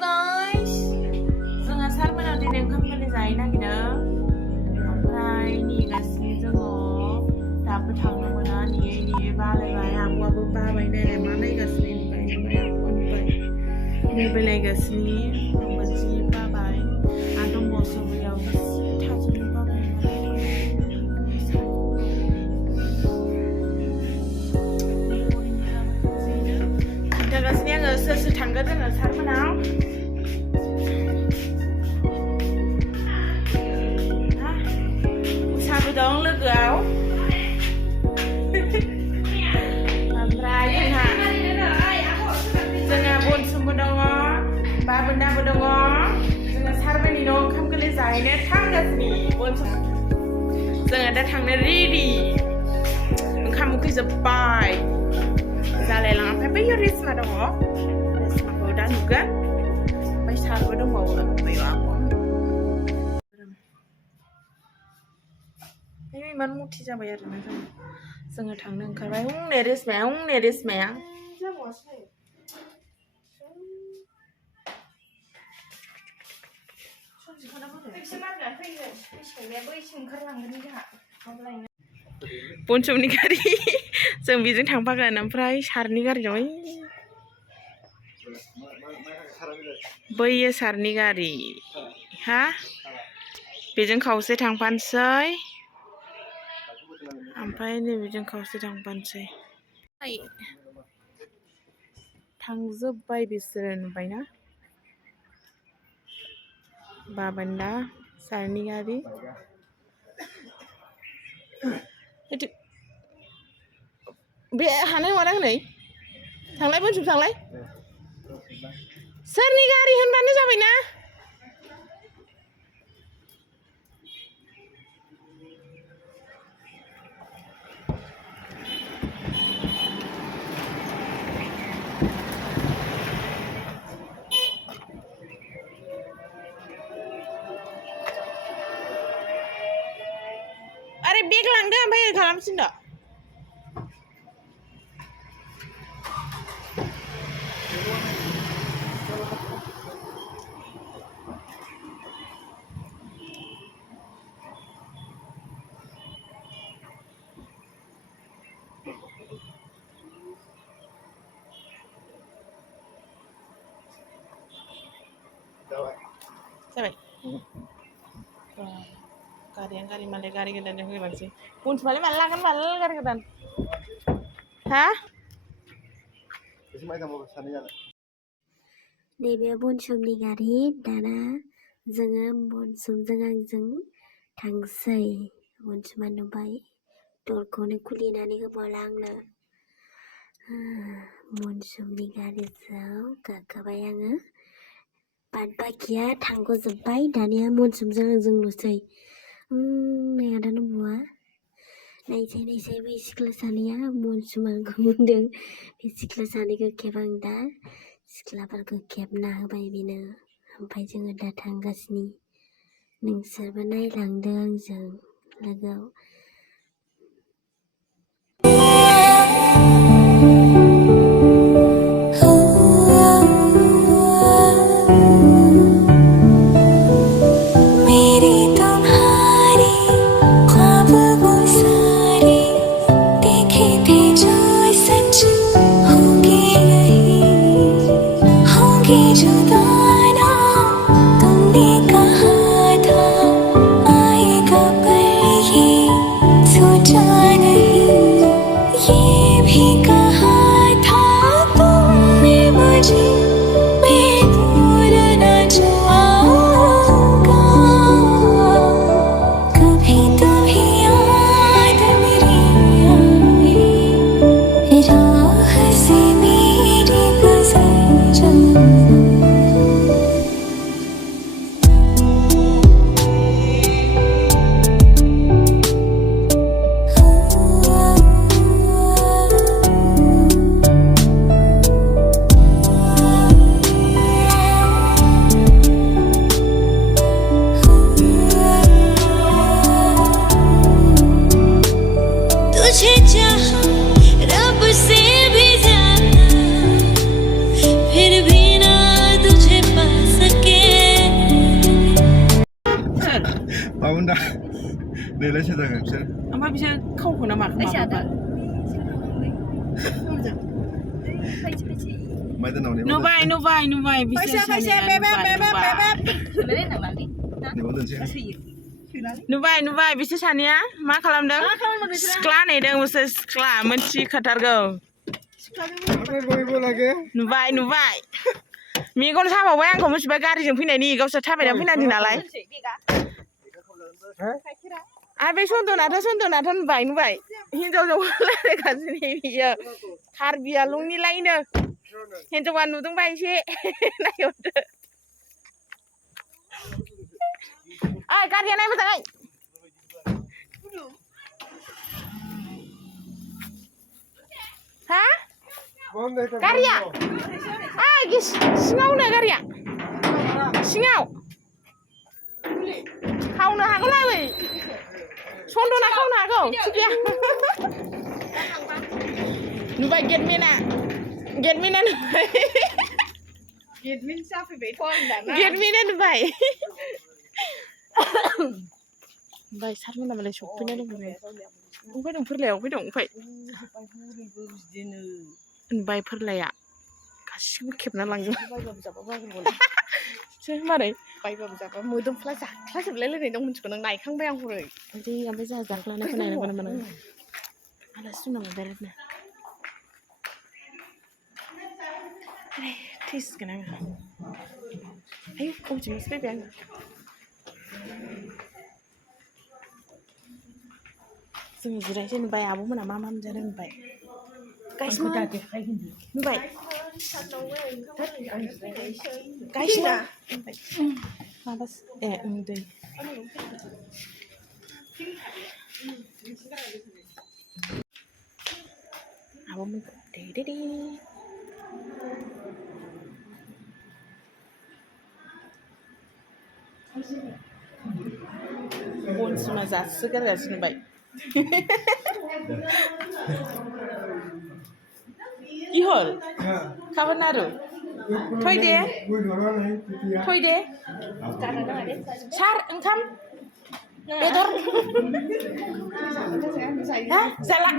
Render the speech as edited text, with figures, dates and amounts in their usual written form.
guys, जोंहा सारमोनाव दिनै ओंखाम गोरलै जाहैनो नागिरदों ओमफ्राय नेगासिनो जोङो दाबो थांनो मोना नेयै बालायबाय आब'आबो बाबाय नायलाय मा नायगासिनो होनबाय मबाइल नायगासिनो आंबो जि बाबाय आं दंबावोसो बैयाव थाजोबनो बाबाय खोन्थागासिनो आङो सोर सोर थांगोन जोङो सारमोनाव उसाबो दं लोगोआव ओमफ्राय जोंहा बनसुमबो दङ बाबोनाबो दङ जोङो सारमोननि न' ओंखाम गोरलै जाहैनो थांगासिनो बनसुम जोङो दा थांनो रेडि ओंखाम उखैजोब्बाय जालायलाङा ओमफ्राय बैयाव रेसमा दङ रेसमाखौ दा नुगोन ओमफ्राय सारबो दंबावो बैयाव आब' इमान मुथि जाबाय आरोना जोङो थांनो ओंखारबाय हनै रेसमाया बनसुमनि गारि जों बेजों थांफागोन ओमफ्राय सारनि गारियाव बैयो सारनि गारि हा बेजों खावसे थांफानोसै ओमफ्राय नैबेजों खावसे थांफानोसै थांजोब्बाय बिसोरो नुबायना बाबान्दा सारनि गारि बे हानाय नङा हनै थांलाय बनसुम थांलाय सोरनि गारि होनबानो जाबायना अरे बेग लांदो ओमफ्राय ओरै खालामसिनदो जाबाय गारि मालाय गारि गोदानजों फैबानोसै बनसुमालाय माला लागोन माला गारि गोदान हा नैबे बनसुमनि गारि दाना जोङो बनसुमजों आंजों थांसै बनसुमा नुबाय दरखौनो खुलिनानै होबावला आंनो बनसुमनि गारिजों गाखोबाय आङो बाद बाखिया थांग'जोब्बाय दानिया बनसुमजों आंजोंल'सै नै आदानो बुवा नायसै बै सिख्ला सानैया बनसुमा आंखौ बुंदों बे सिख्ला सानैखौ खेब आं दा सिख्लाफोरखौ खेबना होबाय बेनो ओमफ्राय जोङो दा थांगासिनो नोंसोरबो नायलांदो आंजों लोगोआव दा नैलाय सोर जागोन बिसोर ओमफ्राय बिसोर खावखो ना माखो माखो माइ दोनाव नुबाय बिसोर नुबाय बिसोर सानैया मा खालामदों सिख्ला नेदों बिसोर सिख्ला मोनथिखाथारगौ नुबाय मेगन साबावबाय आंखौ मिथिबाय गारिजों फैनायनि गावसोर थाबायना फैनांदों नालाय आरो बे सन्दनाथ' नुबाय हिनजावजों रायलायगासिनो बियो कार्बि आलंनिलायनो हिनजावा नुदोंबा एसे नायहरदो गारिया नाय मोजाङै हा गारिया सिङावनो गारिया सिङाव खावनो हागौलै बै सन्दना खावनो हागौ थिग गैया नुबाय गेटमेना नुबाय गेटमेन जाफैबायथ' आं दाना गेटमेना नुबाय ओमफ्राय सारमोना मालाय सफैना दंबाय अफाय दं फोरलाया अफाय दं अफाय नुबाय फोरलाया गासिबो खेबना लांजोब मारै बायबाबो जाबा मोदोमफ्ला जाख्लाजोबलायलायनाय दं मिथिगौ नों नायखांबाय आं हरै ओमफ्राय जोंहा जाख्लानायखौ नायनांगौ नामा नों आलासि दंनांगौ बिरादनो थैसिगोन आङो आयौ अबेथिंसो फैबाय आङो जोङो जिरायसो नुबाय आब'मोना मा मोनजादों नुबाय गाइसमोन नुबाय गाइसना माबासो दै आब'मोनखौ दे बनसिमा जासोगारगासिनो नुबाय इहल खाबार नारु थय दे सार ओंखाम बेदर हा जाला